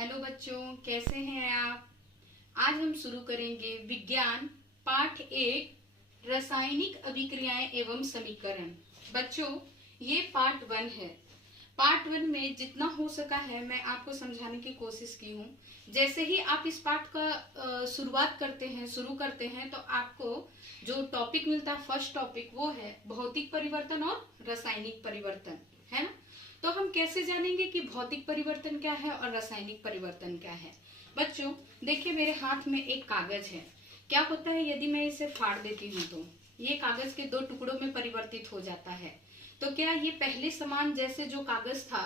Hello बच्चों, कैसे हैं आप। आज हम शुरू करेंगे विज्ञान पाठ 1 रासायनिक अभिक्रियाएं एवं समीकरण। बच्चों, ये पार्ट 1 है। पार्ट 1 में जितना हो सका है मैं आपको समझाने की कोशिश की हूँ। जैसे ही आप इस पाठ का शुरू करते हैं तो आपको जो टॉपिक मिलता है, फर्स्ट टॉपिक, वो है भौतिक परिवर्तन और रासायनिक परिवर्तन, है ना। तो हम कैसे जानेंगे कि भौतिक परिवर्तन क्या है और रासायनिक परिवर्तन क्या है। बच्चों देखिए, मेरे हाथ में एक कागज है। क्या होता है, यदि मैं इसे फाड़ देती हूँ तो ये कागज के 2 टुकड़ों में परिवर्तित हो जाता है। तो क्या ये पहले समान जैसे जो कागज था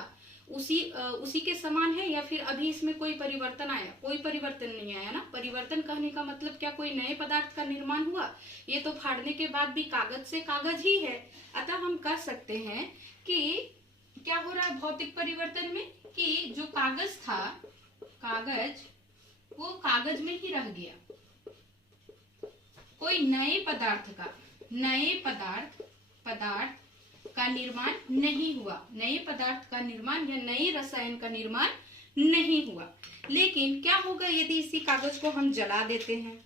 उसी के समान है, या फिर अभी इसमें कोई परिवर्तन आया? कोई परिवर्तन नहीं आया ना। परिवर्तन कहने का मतलब क्या कोई नए पदार्थ का निर्माण हुआ? ये तो फाड़ने के बाद भी कागज से कागज ही है। अतः हम कह सकते हैं कि क्या हो रहा है भौतिक परिवर्तन में, कि जो कागज था, कागज वो कागज में ही रह गया। कोई नए पदार्थ का निर्माण नहीं हुआ। नए पदार्थ का निर्माण या नए रसायन का निर्माण नहीं हुआ। लेकिन क्या होगा यदि इसी कागज को हम जला देते हैं?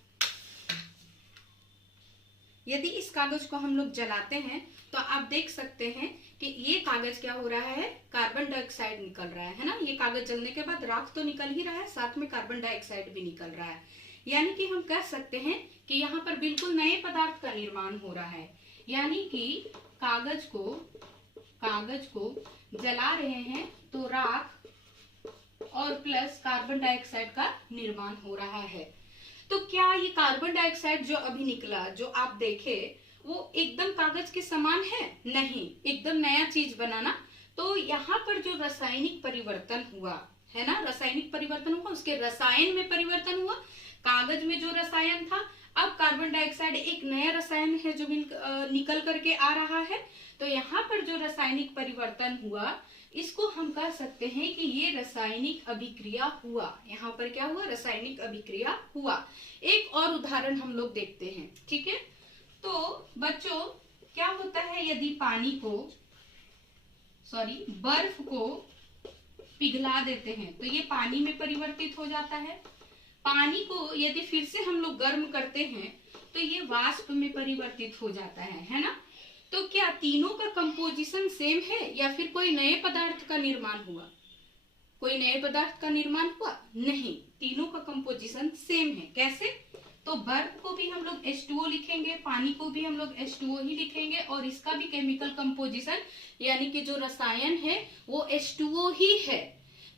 यदि इस कागज को हम लोग जलाते हैं तो आप देख सकते हैं कि ये कागज क्या हो रहा है, कार्बन डाइऑक्साइड निकल रहा है ना। ये कागज जलने के बाद राख तो निकल ही रहा है, साथ में कार्बन डाइऑक्साइड भी निकल रहा है। यानी कि हम कह सकते हैं कि यहाँ पर बिल्कुल नए पदार्थ का निर्माण हो रहा है। यानी कि कागज को जला रहे हैं तो राख और प्लस कार्बन डाइऑक्साइड का निर्माण हो रहा है। तो क्या ये कार्बन डाइऑक्साइड जो अभी निकला, जो आप देखे, वो एकदम कागज के समान है? नहीं, एकदम नया चीज बनाना। तो यहाँ पर जो रासायनिक परिवर्तन हुआ है ना, रासायनिक परिवर्तन हुआ, उसके रसायन में परिवर्तन हुआ। कागज में जो रसायन था, अब कार्बन डाइऑक्साइड एक नया रसायन है जो निकल करके आ रहा है। तो यहाँ पर जो रासायनिक परिवर्तन हुआ, इसको हम कह सकते हैं कि ये रासायनिक अभिक्रिया हुआ। यहाँ पर क्या हुआ, रासायनिक अभिक्रिया हुआ। एक और उदाहरण हम लोग देखते हैं, ठीक है। तो बच्चों क्या होता है यदि बर्फ को पिघला देते हैं तो ये पानी में परिवर्तित हो जाता है। पानी को यदि फिर से हम लोग गर्म करते हैं तो ये वाष्प में परिवर्तित हो जाता है ना। तो क्या तीनों का कंपोजिशन सेम है या फिर कोई नए पदार्थ का निर्माण हुआ? कोई नए पदार्थ का निर्माण हुआ? नहीं, तीनों का कंपोजिशन सेम है। कैसे? तो बर्फ को भी हम लोग H2O लिखेंगे, पानी को भी हम लोग H2O ही लिखेंगे, और इसका भी केमिकल कंपोजिशन यानी कि जो रसायन है वो H2O ही है।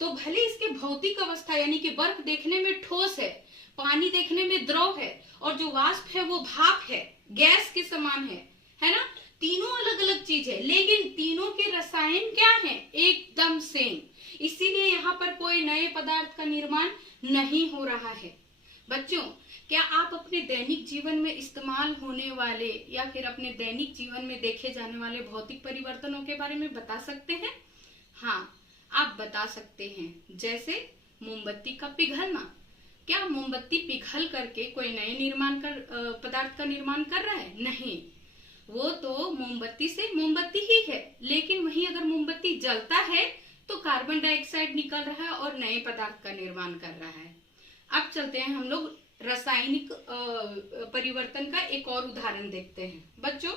तो भले इसके भौतिक अवस्था यानी कि बर्फ देखने में ठोस है, पानी देखने में द्रव है, और जो वाष्प है वो भाप है, गैस के समान है ना। तीनों अलग अलग चीज है, लेकिन तीनों के रसायन क्या है, एकदम सेम। इसीलिए यहाँ पर कोई नए पदार्थ का निर्माण नहीं हो रहा है। बच्चों, क्या आप अपने दैनिक जीवन में इस्तेमाल होने वाले या फिर अपने दैनिक जीवन में देखे जाने वाले भौतिक परिवर्तनों के बारे में बता सकते हैं? हाँ, आप बता सकते हैं। जैसे मोमबत्ती का पिघलना। क्या मोमबत्ती पिघल करके कोई नए पदार्थ का निर्माण कर रहा है? नहीं, वो तो मोमबत्ती से मोमबत्ती ही है। लेकिन वहीं अगर मोमबत्ती जलता है तो कार्बन डाइऑक्साइड निकल रहा है और नए पदार्थ का निर्माण कर रहा है। अब चलते हैं हम लोग रासायनिक परिवर्तन का एक और उदाहरण देखते हैं। बच्चों,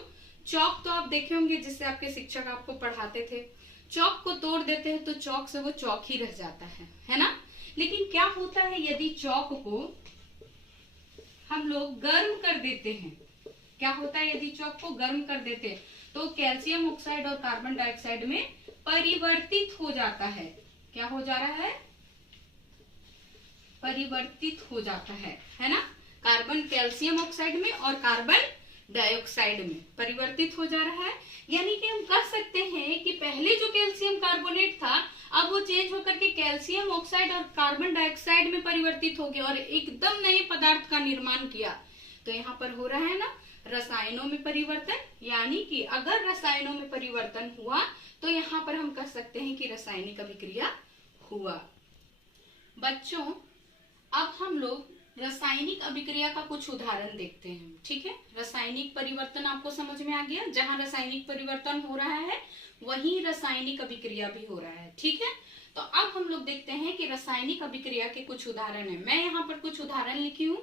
चौक तो आप देखे होंगे, जिससे आपके शिक्षक आपको पढ़ाते थे। चौक को तोड़ देते हैं तो चौक से वो चौक ही रह जाता है ना। लेकिन क्या होता है यदि चौक को हम लोग गर्म कर देते हैं? क्या होता है यदि चौक को गर्म कर देते हैं तो कैल्शियम ऑक्साइड और कार्बन डाइऑक्साइड में परिवर्तित हो जाता है। क्या हो जा रहा है? परिवर्तित हो जाता है ना। कार्बन कैल्शियम ऑक्साइड में और कार्बन डाइऑक्साइड में परिवर्तित हो जा रहा है। यानी कि हम कह सकते हैं कि पहले जो कैल्शियम कार्बोनेट था, अब वो चेंज होकर के कैल्शियम ऑक्साइड और कार्बन डाइऑक्साइड में परिवर्तित हो गया और एकदम नए पदार्थ का निर्माण किया। तो यहाँ पर हो रहा है ना रसायनों में परिवर्तन। यानी कि अगर रसायनों में परिवर्तन हुआ तो यहाँ पर हम कह सकते हैं कि रासायनिक अभिक्रिया हुआ। बच्चों, अब हम लोग रासायनिक अभिक्रिया का कुछ उदाहरण देखते हैं, ठीक है। रासायनिक परिवर्तन आपको समझ में आ गया। जहां रासायनिक परिवर्तन हो रहा है वहीं रासायनिक अभिक्रिया भी हो रहा है, ठीक है। तो अब हम लोग देखते हैं कि रासायनिक अभिक्रिया के कुछ उदाहरण है। मैं यहाँ पर कुछ उदाहरण लिखी हूँ।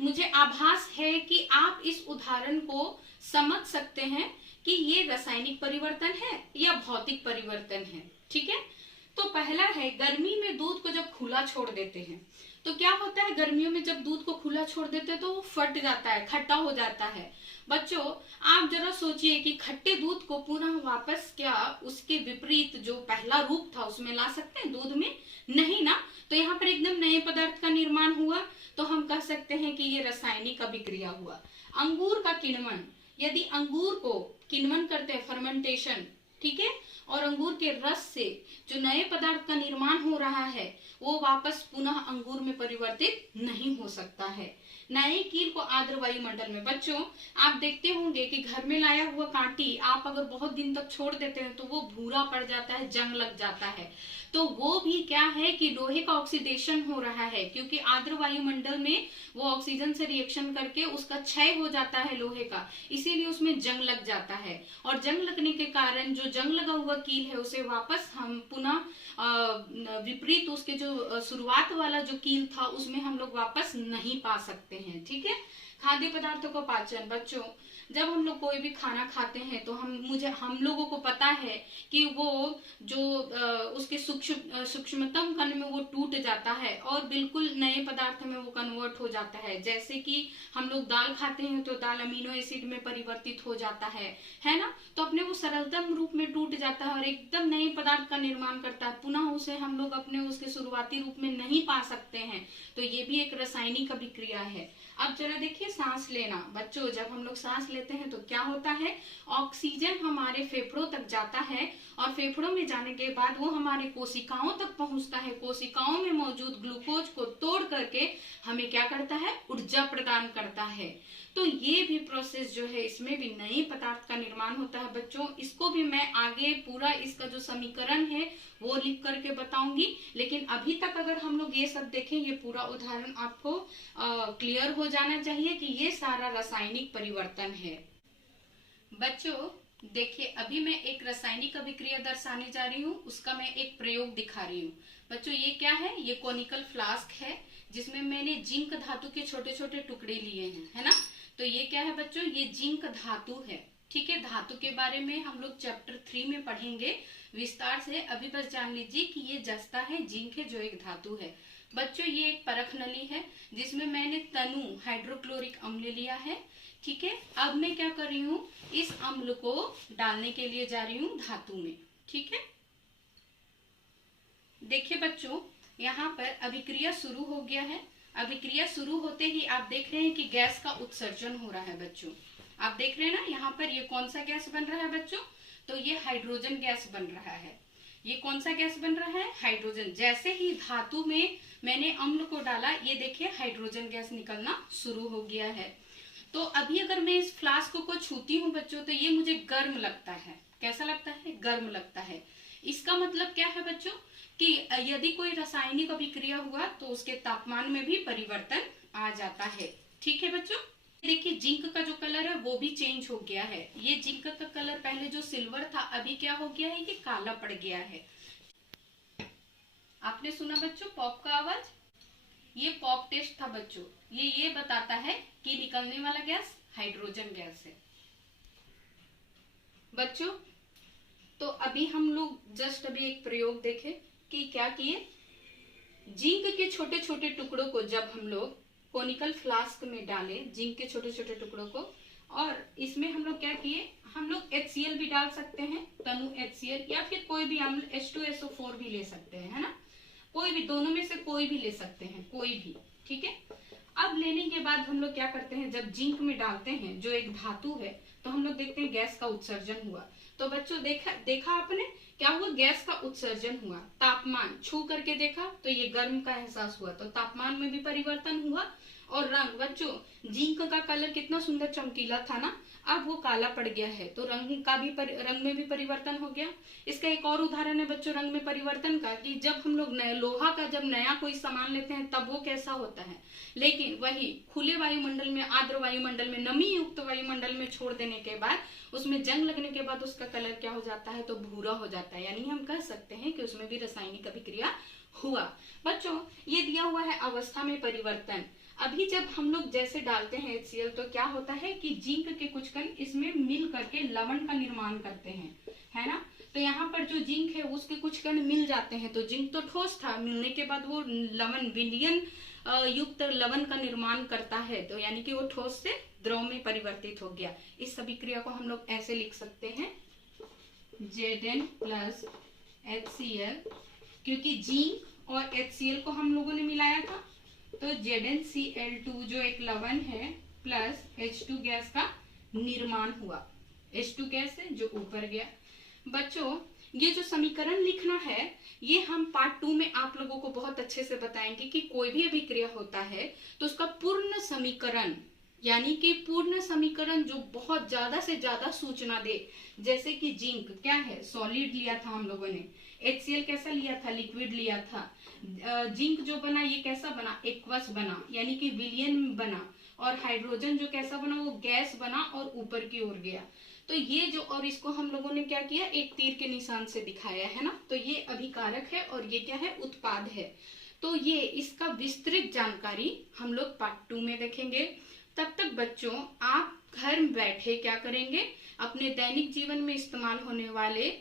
मुझे आभास है कि आप इस उदाहरण को समझ सकते हैं कि ये रासायनिक परिवर्तन है या भौतिक परिवर्तन है। ठीक है, तो पहला है, गर्मी में दूध को जब खुला छोड़ देते हैं तो क्या होता है, गर्मियों में जब दूध को खुला छोड़ देते हैं तो वो फट जाता है, खट्टा हो जाता है। बच्चों आप जरा सोचिए कि खट्टे दूध को पुनः वापस क्या उसके विपरीत जो पहला रूप था उसमें ला सकते हैं दूध में? नहीं ना। तो यहाँ पर एकदम नए पदार्थ का निर्माण हुआ, तो हम कह सकते हैं कि ये रासायनिक अभिक्रिया हुआ। अंगूर का किण्वन, यदि अंगूर को किण्वन करते हैं, फर्मेंटेशन, ठीक है, और अंगूर के रस से जो नए पदार्थ का निर्माण हो रहा है वो वापस पुनः अंगूर में परिवर्तित नहीं हो सकता है। नए कील को आर्द्र वायुमंडल में, बच्चों आप देखते होंगे कि घर में लाया हुआ कांटी आप अगर बहुत दिन तक छोड़ देते हैं तो वो भूरा पड़ जाता है, जंग लग जाता है। तो वो भी क्या है कि लोहे का ऑक्सीडेशन हो रहा है, क्योंकि आर्द्र वायुमंडल में वो ऑक्सीजन से रिएक्शन करके उसका क्षय हो जाता है लोहे का, इसीलिए उसमें जंग लग जाता है। और जंग लगने के कारण जो जंग लगा हुआ कील है उसे वापस हम पुनः विपरीत उसके जो शुरुआत वाला जो कील था उसमें हम लोग वापस नहीं पा सकते हैं। ठीक है, खाद्य पदार्थों का पाचन, बच्चों जब हम लोग कोई भी खाना खाते हैं तो हम लोगों को पता है कि वो जो उसके सूक्ष्मतम कण में वो टूट जाता है और बिल्कुल नए पदार्थ में वो कन्वर्ट हो जाता है। जैसे कि हम लोग दाल खाते हैं तो दाल अमीनो एसिड में परिवर्तित हो जाता है ना। तो अपने वो सरलतम रूप में टूट जाता है और एकदम नए पदार्थ का निर्माण करता है, पुनः उसे हम लोग अपने उसके शुरुआती रूप में नहीं पा सकते हैं। तो ये भी एक रासायनिक अभिक्रिया है। अब जरा देखिए सांस लेना, बच्चों जब हम लोग सांस लेते हैं तो क्या होता है, ऑक्सीजन हमारे फेफड़ों तक जाता है और फेफड़ों में जाने के बाद वो हमारे कोशिकाओं तक पहुंचता है। कोशिकाओं में मौजूद ग्लूकोज को तोड़ करके हमें क्या करता है, ऊर्जा प्रदान करता है। तो ये भी प्रोसेस जो है इसमें भी नए पदार्थ का निर्माण होता है। बच्चों इसको भी मैं आगे पूरा इसका जो समीकरण है वो लिख करके बताऊंगी, लेकिन अभी तक अगर हम लोग ये सब देखें, ये पूरा उदाहरण आपको क्लियर हो जाना चाहिए कि ये सारा रासायनिक परिवर्तन है। बच्चों देखिए अभी मैं एक रासायनिक अभिक्रिया दर्शाने जा रही हूँ, उसका मैं एक प्रयोग दिखा रही हूँ। बच्चों ये क्या है, ये कोनिकल फ्लास्क है जिसमें मैंने जिंक धातु के छोटे छोटे टुकड़े लिए हैं, है ना। तो ये क्या है बच्चों, ये जिंक धातु है। ठीक है, धातु के बारे में हम लोग चैप्टर 3 में पढ़ेंगे विस्तार से। अभी बस जान लीजिए कि ये जस्ता है, जिंक है जो एक धातु है। बच्चों ये एक परख नली है जिसमें मैंने तनु हाइड्रोक्लोरिक अम्ल लिया है। ठीक है, अब मैं क्या कर रही हूँ, इस अम्ल को डालने के लिए जा रही हूँ धातु में। ठीक है, देखिए बच्चों यहाँ पर अभिक्रिया शुरू हो गया है। अभिक्रिया शुरू होते ही आप देख रहे हैं कि गैस का उत्सर्जन हो रहा है। बच्चों आप देख रहे हैं ना, यहाँ पर ये कौन सा गैस बन रहा है बच्चों, तो ये हाइड्रोजन गैस बन रहा है। ये कौन सा गैस बन रहा है, हाइड्रोजन। जैसे ही धातु में मैंने अम्ल को डाला, ये देखिए हाइड्रोजन गैस निकलना शुरू हो गया है। तो अभी अगर मैं इस फ्लास्क को छूती हूँ बच्चों तो ये मुझे गर्म लगता है। कैसा लगता है, गर्म लगता है। इसका मतलब क्या है बच्चों कि यदि कोई रासायनिक अभिक्रिया हुआ तो उसके तापमान में भी परिवर्तन आ जाता है। ठीक है बच्चों, देखिए जिंक का जो कलर है वो भी चेंज हो गया है। ये जिंक का कलर पहले जो सिल्वर था अभी क्या हो गया है, ये काला पड़ गया है। आपने सुना बच्चों पॉप का आवाज, ये पॉप टेस्ट था बच्चों। ये बताता है कि निकलने वाला गैस हाइड्रोजन गैस है। बच्चों तो अभी हम लोग जस्ट अभी एक प्रयोग देखे कि क्या किए, जिंक के छोटे छोटे टुकड़ों को जब हम लोग कोनिकल फ्लास्क में डाले, जिंक के छोटे छोटे टुकड़ों को, और इसमें हम लोग क्या किए, हम लोग HCl भी डाल सकते हैं, तनु HCl, या फिर कोई भी अम्ल H2SO4 भी ले सकते हैं, है ना। कोई भी, दोनों में से कोई भी ले सकते हैं, कोई भी। ठीक है, अब लेने के बाद हम लोग क्या करते हैं, जब जिंक में डालते हैं जो एक धातु है, तो हम लोग देखते हैं गैस का उत्सर्जन हुआ। तो बच्चों देखा आपने क्या हुआ, गैस का उत्सर्जन हुआ। तापमान छू करके देखा तो ये गर्म का एहसास हुआ, तो तापमान में भी परिवर्तन हुआ और रंग बच्चों, जिंक का कलर कितना सुंदर चमकीला था ना, अब वो काला पड़ गया है, तो रंग का भी रंग में भी परिवर्तन हो गया। इसका एक और उदाहरण है बच्चों रंग में परिवर्तन का, कि जब हम लोग लोहा का जब नया कोई सामान लेते हैं तब वो कैसा होता है, लेकिन वही खुले वायुमंडल में, आर्द्र वायुमंडल में, नमी युक्त वायुमंडल में छोड़ देने के बाद, उसमें जंग लगने के बाद उसका कलर क्या हो जाता है, तो भूरा हो जाता है। यानी हम कह सकते हैं कि उसमें भी रासायनिक अभिक्रिया हुआ। बच्चों ये दिया हुआ है अवस्था में परिवर्तन। अभी जब हम लोग जैसे डालते हैं HCl तो क्या होता है कि जिंक के कुछ कण इसमें मिल करके लवण का निर्माण करते हैं, है ना। तो यहाँ पर जो जिंक है उसके कुछ कण मिल जाते हैं, तो जिंक तो ठोस था, मिलने के बाद वो लवण, विलयन युक्त लवण का निर्माण करता है, तो यानी कि वो ठोस से द्रव में परिवर्तित हो गया। इस अभिक्रिया को हम लोग ऐसे लिख सकते हैं Zn प्लस HCl, क्योंकि जिंक और HCl को हम लोगों ने मिलाया था, तो ZnCl2 जो एक लवण है प्लस H2 गैस का निर्माण हुआ। H2 गैस है जो ऊपर गया। बच्चों ये जो समीकरण लिखना है ये हम पार्ट 2 में आप लोगों को बहुत अच्छे से बताएंगे कि कोई भी अभिक्रिया होता है तो उसका पूर्ण समीकरण, यानी कि पूर्ण समीकरण जो बहुत ज्यादा से ज्यादा सूचना दे। जैसे कि जिंक क्या है, सॉलिड लिया था हम लोगों ने, HCl कैसा लिया था, लिक्विड लिया था। जिंक जो बना ये कैसा बना, एक्वस बना, यानी कि विलयन बना, और हाइड्रोजन जो कैसा बना, वो गैस बना और ऊपर की ओर गया। तो ये जो, और इसको हम लोगों ने क्या किया, एक तीर के निशान से दिखाया है ना, तो ये अभिकारक है और ये क्या है, उत्पाद है। तो ये इसका विस्तृत जानकारी हम लोग पार्ट 2 में देखेंगे। तब तक बच्चों आप घर में बैठे क्या करेंगे, अपने दैनिक जीवन में इस्तेमाल होने वाले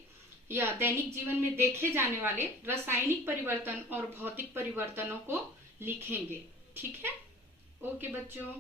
या दैनिक जीवन में देखे जाने वाले रासायनिक परिवर्तन और भौतिक परिवर्तनों को लिखेंगे। ठीक है, ओके बच्चों।